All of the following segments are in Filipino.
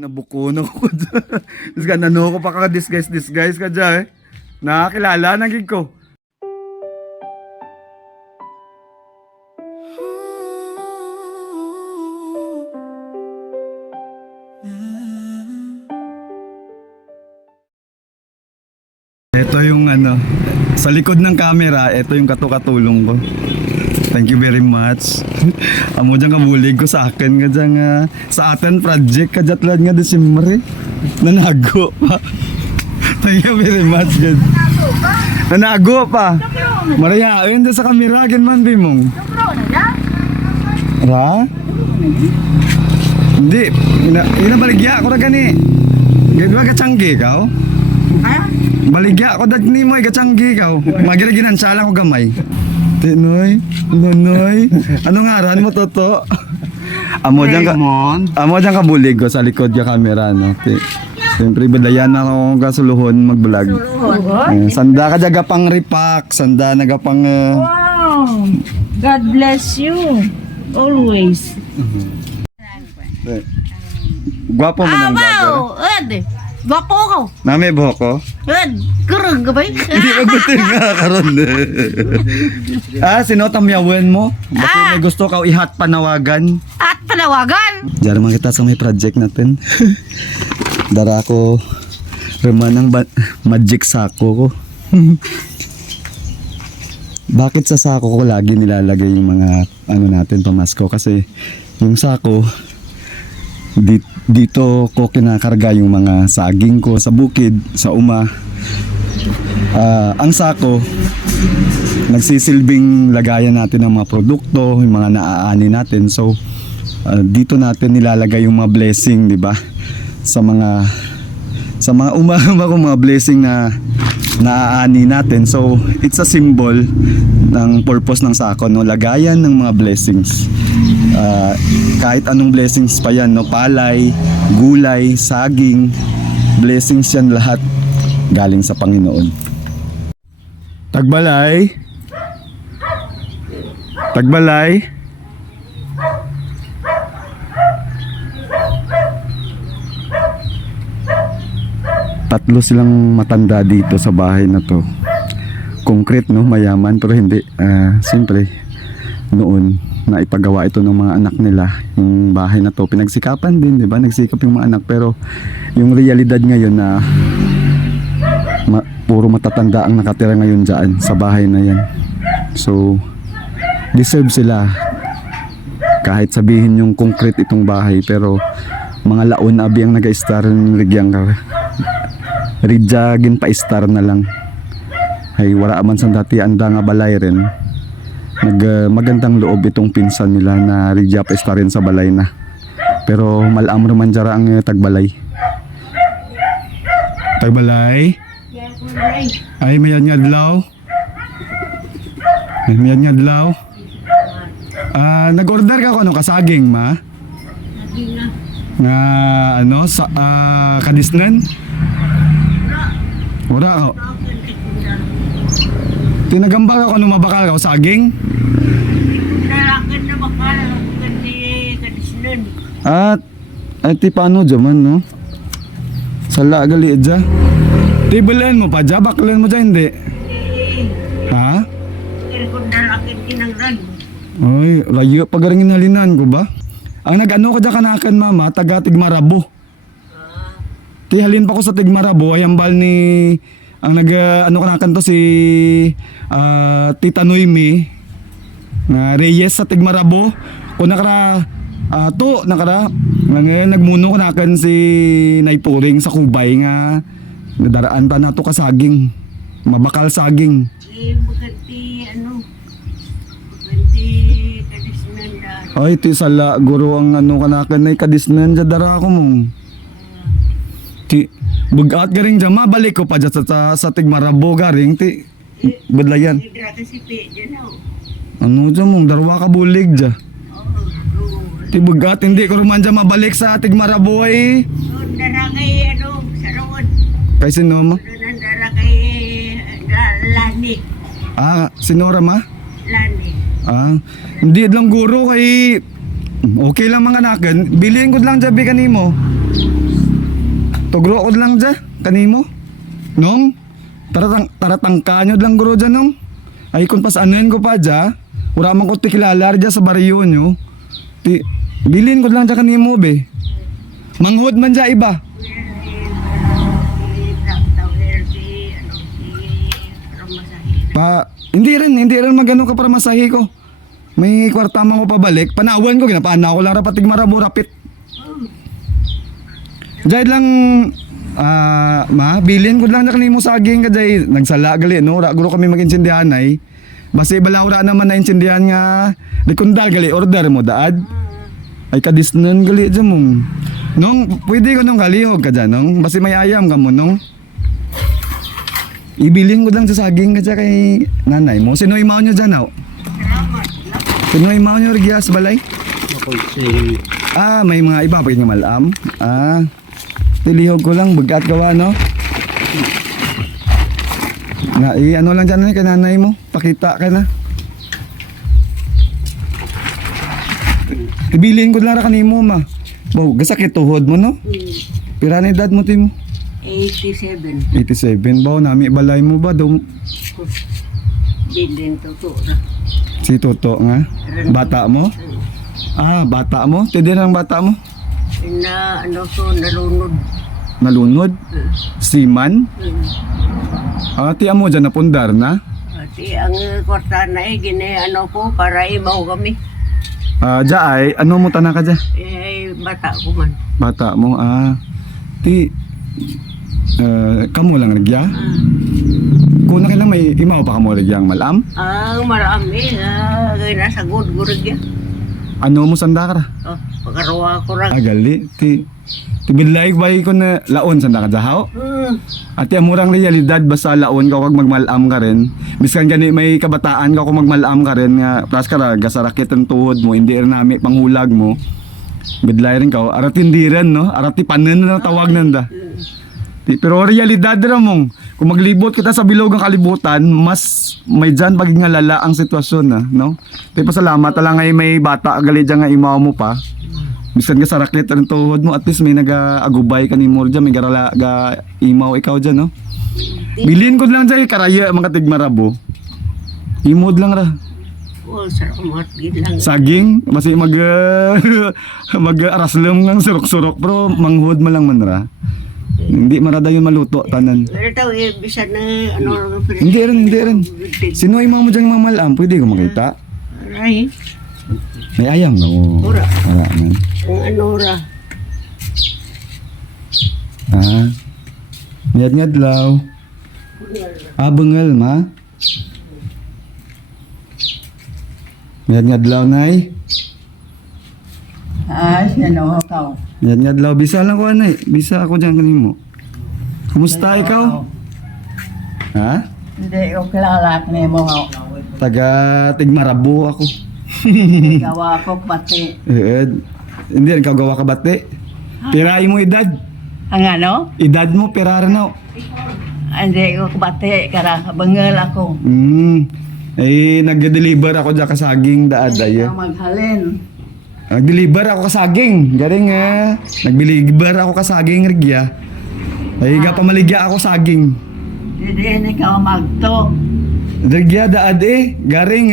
Nabuko na ko dyan. Tapos ka, nano ko pa ka disguise ka dyan eh. Nakakilala na gig ko. Ito yung sa likod ng camera, ito yung katukatulong ko. Thank you very much. Amo dyan kabulig ko sa akin nga dyan sa atin project kajatlan nga Desember nanago pa. Thank you very much good. Nanago pa. Maraya, ayun dyan sa camera man bimong. Ra? Hindi, inabaligya ko na gani. Gagwa ka tiyanggi ka baligya ko dagni mo ikachanggi ka magiraginan siya lang ko gamay. Tinoy, Nonoy, ano ngaran mo toto? Amo dyan ka bulig ko sa likod ka camera no. Siyempre badayan ako kasuluhon mag-vlog. Sanda ka jaga pang repack, sanda naga pang Wow. God bless you always. Gwapo mo ng vlogger. Gwapo ko. Nami buhok ko? Kurang ka ba? Hindi magbutin nga karon. Sinotang miyawen mo? Basta may gusto ka ihat panawagan. At panawagan. Diyan naman kita sa may project natin. Dara ko reman ng magic sako ko. Bakit sa sako ko lagi nilalagay yung mga natin pamasko? Kasi yung sako dito ko kinakarga yung mga saging ko sa bukid, sa uma. Ang sako nagsisilbing lagayan natin ng mga produkto, yung mga naaani natin. So dito natin nilalagay yung mga blessing, di ba? Sa mga ko mga blessing na naaani natin. So it's a symbol ng purpose ng sako, no? Lagayan ng mga blessings. Kahit anong blessings pa yan, no? Palay, gulay, saging, blessings yan lahat galing sa Panginoon. Tagbalay. Tatlo silang matanda dito sa bahay na to. Concrete, no? Mayaman pero hindi. Siyempre noon na ipagawa ito ng mga anak nila. Yung bahay na to pinagsikapan din, di ba? Nagsikap yung mga anak, pero yung realidad ngayon na puro matatanda ang nakatira ngayon dyan sa bahay na yan. So deserve sila. Kahit sabihin yung concrete itong bahay, pero mga laon abi ang naga-star ng rigyang ka. Ridyagin pa star na lang. Ay wala man sa dati anda nga balay rin. Magandang loob itong pinsan nila na ridya pa star rin sa balay na. Pero malam naman jara ang tagbalay. Tagbalay? Ay mayan nga adlaw. Mayan nga adlaw. Nag-order ka ko kasaging ma? Nga sa kadisnan? Ora. Tinagamba ka kung mabakal ka o saging? Nalakan na bakal kundi kadisnon. At ti paano dyan no? Sala gali dyan. Tibulan mo pa dyan, baklan mo dyan hindi? Ha? Kung nalakan kinangran. Ay, layo pagaringin halinan ko ba? Ang nag-ano ko dyan kanakan mama, taga Tigmarabo. Ti halin pa ko sa Tigmarabo, ay ambal ni ang kanakan to si Tita Noemi na Reyes sa Tigmarabo. Kung nakara nagmuno kanakan si Naipuring sa Kubay nga nadaraan pa na to kasaging mabakal saging. Bukanti kadisnon da. Ay ti sala guro ang kanakan na kadisnan dyan dara ko mong. Ti bugat garing dyan mabalik ko pa dyan sa Tigmarabo garing ti badlayan. Ano dyan mong darwa ka bulig dyan. Ti bugat hindi ko ruman dyan mabalik sa Tigmarabo ay. Dara kay saroon. Kay sino ma? Dara kay Lani. Sinora ma? Lani. Hindi lang guro kay okay lang mga nakan. Biliin ko lang jabi kanimo. Tugro ko lang dyan, kanimo. Nong, taratang kanyod lang guro dyan nong. Ay kung pas anuin ko pa dyan, wala man ko tikilalar dyan sa bariyo nyo. Bilin ko lang dyan kanimo be. Manghod man dyan iba. Hindi rin magano ka para masahi ko. May kwarta man ko pabalik, panawan ko, ginapana ko lang rapatig marabo rapit. Dahil lang, bilin ko lang na kanimo saging ka dahil nagsala gali, no? Guro kami mag-insindihan ay. Basta ibalawra naman na insindihan nga, likundal gali, order mo daad. Ay kadisnan gali dyan mong. Nung, pwede ko nung kalihog ka dyan, nung. Basta may ayam ka mo, nung. Ibilin ko lang sa saging ka dyan kay nanay mo. Sino imaw nyo dyan, oh? Sino imaw nyo, Rigyas, balay? May mga iba pa nga malam. Tilihog ko lang, bagat gawa, no? Ano lang dyan kay nanay mo? Pakita ka na. Ibilin ko lang ra kanimo, ma. Wow, gasakit tuhod mo, no? Pira na edad mo, Timo? 87. 87. Baw, nami balay mo ba? Din totoo na. Si Toto nga? Bata mo? Bata mo? Tindi ng bata mo? Na ano to, nalunod. Nalunod? Siman? Tiyan mo dyan napundar na? Ati ang kwarta na ano ko para imaw kami. Dya ay, ano mo tanah ka dya? Bata ko man. Bata mo, kamo lang nagya? Kung na kailang may imaw pa kamo nagyang malam? Marami gaya na sa gurig ya. Ano mo sanda ka ra? Pagkarawa ko ra. Gali, Tibilay ba ko na laon sanda ka dahaw? At yung murang realidad basta laon ka kung magmalam ka rin. Biskan gani may kabataan ka kung magmalam ka rin nga pras ka ra gasarakit ang tuhod mo, hindi rin nami panghulag mo. Bidlay rin ka, aratindiran no? Arati panen na tawag nanda. Pero realidad rin mong kung maglibot kita sa bilog ng kalibutan, mas may dyan paging lala ang sitwasyon na, no? Pero salamat lang ay may bata gali dyan nga imaw mo pa. Bisan ka sa raklit ang tuhod mo, at least may nag-agubay ka ni mo dyan, may garala imaw ikaw dyan, no? Bilin ko lang dyan, karaya mga tigmarabo. Imod lang ra. Salamat lang. Saging, basi mag-araslam ng surok-surok, pero manghod mo lang man ra. Hindi marada yun maluto, tanan. Pero tao, bisa na ano. Hindi rin. Sino ay mo dyan mamalam? Pwede ko makita. Aray. May ayam na mo. Ura. Wala man. Ang ano ra. Ngad law. Bengal ma. Ngad law nay. Sino ka? Ngad law. Bisa lang ko anay. Bisa ako dyan kanimo. Kumusta ikaw? Hindi ko kilala ni mo. Taga Tigmarabo ako. Gawa ko pati. Hindi rin gawa ka bate. Pirai mo edad. Ang ano? Edad mo pirara na. Hindi ko pati. Kara bangal ako. Nag-deliver ako dyan kasaging daad ay. Maghalin. Nag-deliver ako kasaging. Galing nag-deliver ako kasaging rigya. Ay pamaligya ako saging. Hindi ka magto. Rigya daad garing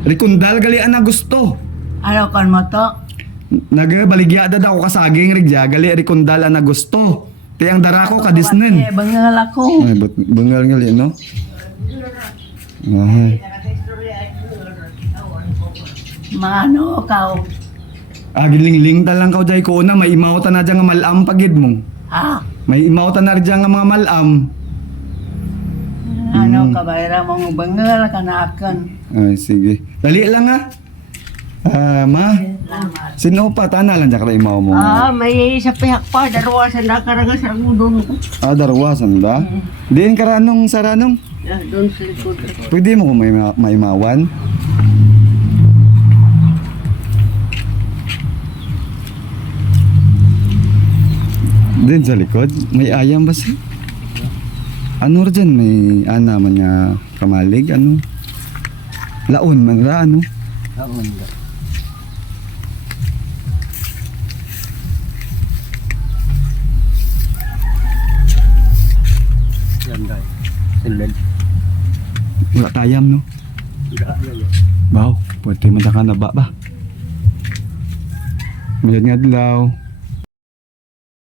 Rikundal gali na gusto. Ano kan mo to? Nagbaligya dad ako kasaging rigya gali rikundal na gusto. Ti ang dara ko kadisnen. Bangal ako. Ay bangal gali no. Mano ka? Giling-ling talang ka jay ko na may imaw ta na dyan nga malam pagid mo. May imaw ta na dyan nga mga malam. Ano ka bayra mong bangal ka na akan. Ay sige. Dali lang ma. Sino pa tana lang dyan ka imaw mo? May isa pihak pa. Dalawa sa nakaragas ang udon ko. Darwasan da? Diin karanong saranong? Doon sa likod. Pwede mo kung may maimawan? Din sa likod? May ayam ba siya? Ano ra dyan? May man nga kamalig? Ano? Laon man ra? Ano? Laon ba? Tulad. Wala tayam no. Baw, pwede madaka na ba ba? Mayad nga dilaw.